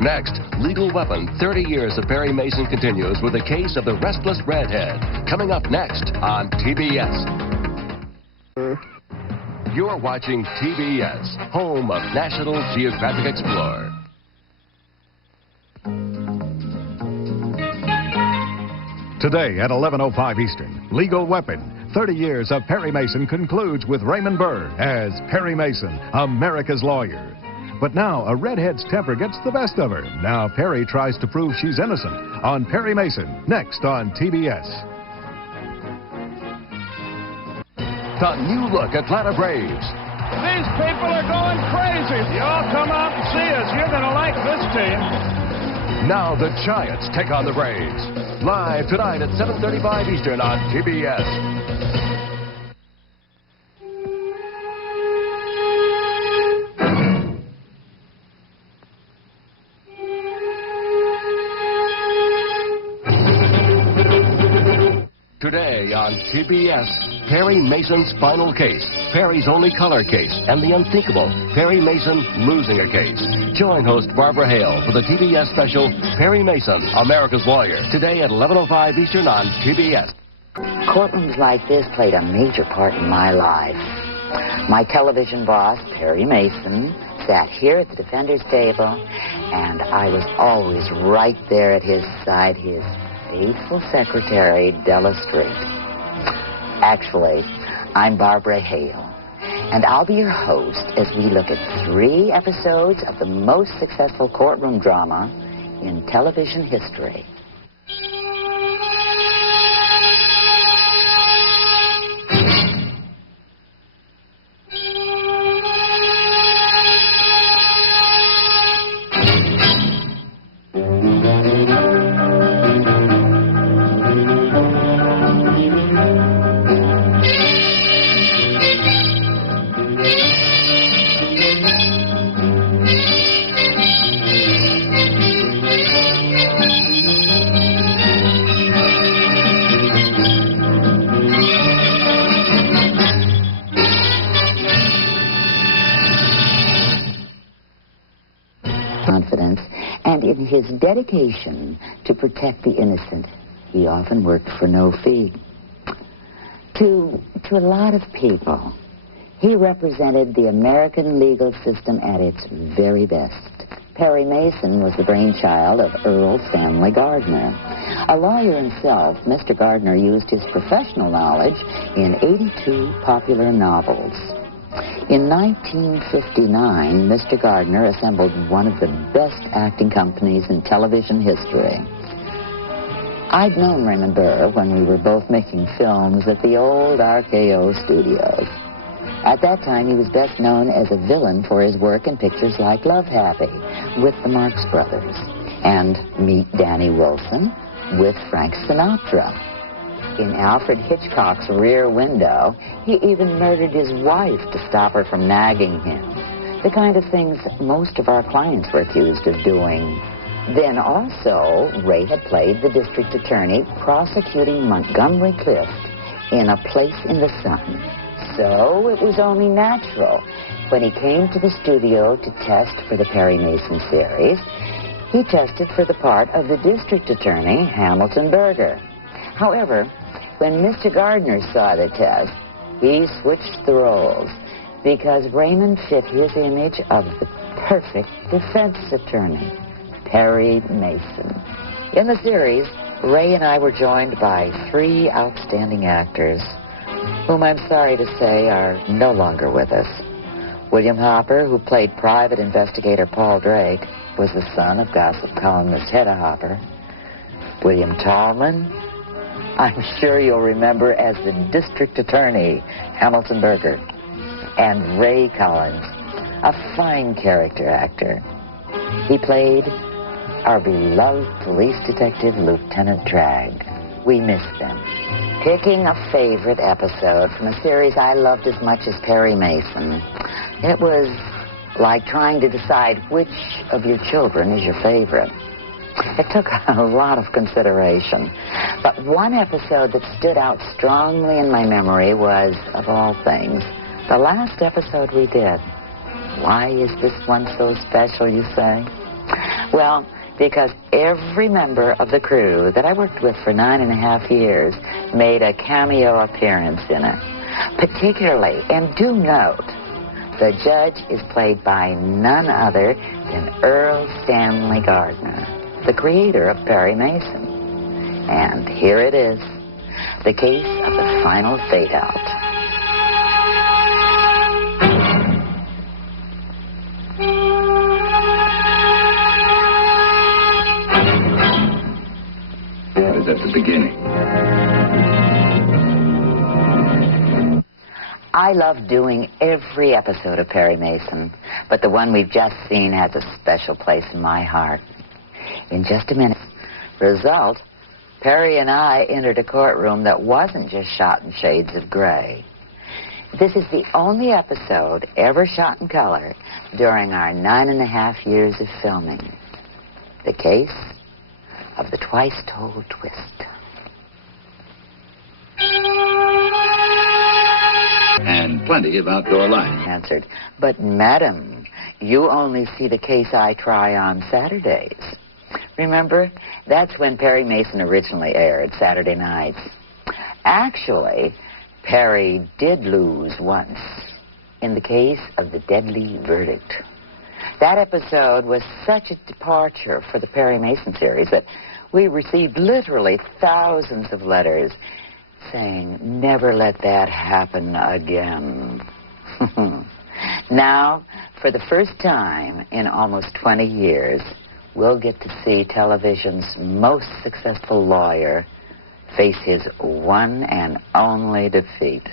Next, Legal Weapon, 30 Years of Perry Mason continues with the case of the restless redhead. Coming up next on TBS. You're watching TBS, home of National Geographic Explorer. Today at 11:05 Eastern, Legal Weapon, 30 Years of Perry Mason concludes with Raymond Burr as Perry Mason, America's lawyer. But now a redhead's temper gets the best of her. Now Perry tries to prove she's innocent on Perry Mason, next on TBS. The new look Atlanta Braves. These people are going crazy. You all come out and see us. You're going to like this team. Now the Giants take on the Braves. Live tonight at 7:35 Eastern on TBS. Today on TBS, Perry Mason's final case, Perry's only color case, and the unthinkable, Perry Mason losing a case. Join host Barbara Hale for the TBS special, Perry Mason, America's Lawyer, today at 11:05 Eastern on TBS. Courtrooms like this played a major part in my life. My television boss, Perry Mason, sat here at the defender's table, and I was always right there at his side, his faithful secretary, Della. Actually, I'm Barbara Hale, and I'll be your host as we look at 3 episodes of the most successful courtroom drama in television history. Confidence, and in his dedication to protect the innocent, he often worked for no fee. To a lot of people, he represented the American legal system at its very best. Perry Mason was the brainchild of Earl Stanley Gardner. A lawyer himself, Mr. Gardner used his professional knowledge in 82 popular novels. In 1959, Mr. Gardner assembled one of the best acting companies in television history. I'd known Raymond Burr when we were both making films at the old RKO studios. At that time, he was best known as a villain for his work in pictures like Love Happy with the Marx Brothers and Meet Danny Wilson with Frank Sinatra. In Alfred Hitchcock's Rear Window, he even murdered his wife to stop her from nagging him. The kind of things most of our clients were accused of doing. Then also, Ray had played the district attorney prosecuting Montgomery Clift in A Place in the Sun. So it was only natural when he came to the studio to test for the Perry Mason series, he tested for the part of the district attorney, Hamilton Berger. However, when Mr. Gardner saw the test, he switched the roles because Raymond fit his image of the perfect defense attorney, Perry Mason. In the series, Ray and I were joined by 3 outstanding actors, whom I'm sorry to say are no longer with us. William Hopper, who played private investigator Paul Drake, was the son of gossip columnist Hedda Hopper. William Talman, I'm sure you'll remember as the district attorney, Hamilton Berger. And Ray Collins, a fine character actor. He played our beloved police detective, Lieutenant Trage. We miss them. Picking a favorite episode from a series I loved as much as Perry Mason, it was like trying to decide which of your children is your favorite. It took a lot of consideration. But one episode that stood out strongly in my memory was, of all things, the last episode we did. Why is this one so special, you say? Well, because every member of the crew that I worked with for 9.5 years made a cameo appearance in it. Particularly, and do note, the judge is played by none other than Earl Stanley Gardner, the creator of Perry Mason. And here it is, the case of the final fade-out. At the beginning. I love doing every episode of Perry Mason, but the one we've just seen has a special place in my heart. In just a minute. Result, Perry and I entered a courtroom that wasn't just shot in shades of gray. This is the only episode ever shot in color during our 9.5 years of filming. The case of the twice-told twist. And plenty of outdoor lighting. Answered. But, madam, you only see the case I try on Saturdays. Remember, that's when Perry Mason originally aired, Saturday nights. Actually, Perry did lose once in the case of the deadly verdict. That episode was such a departure for the Perry Mason series that we received literally thousands of letters saying, never let that happen again. Now, for the first time in almost 20 years, we'll get to see television's most successful lawyer face his one and only defeat.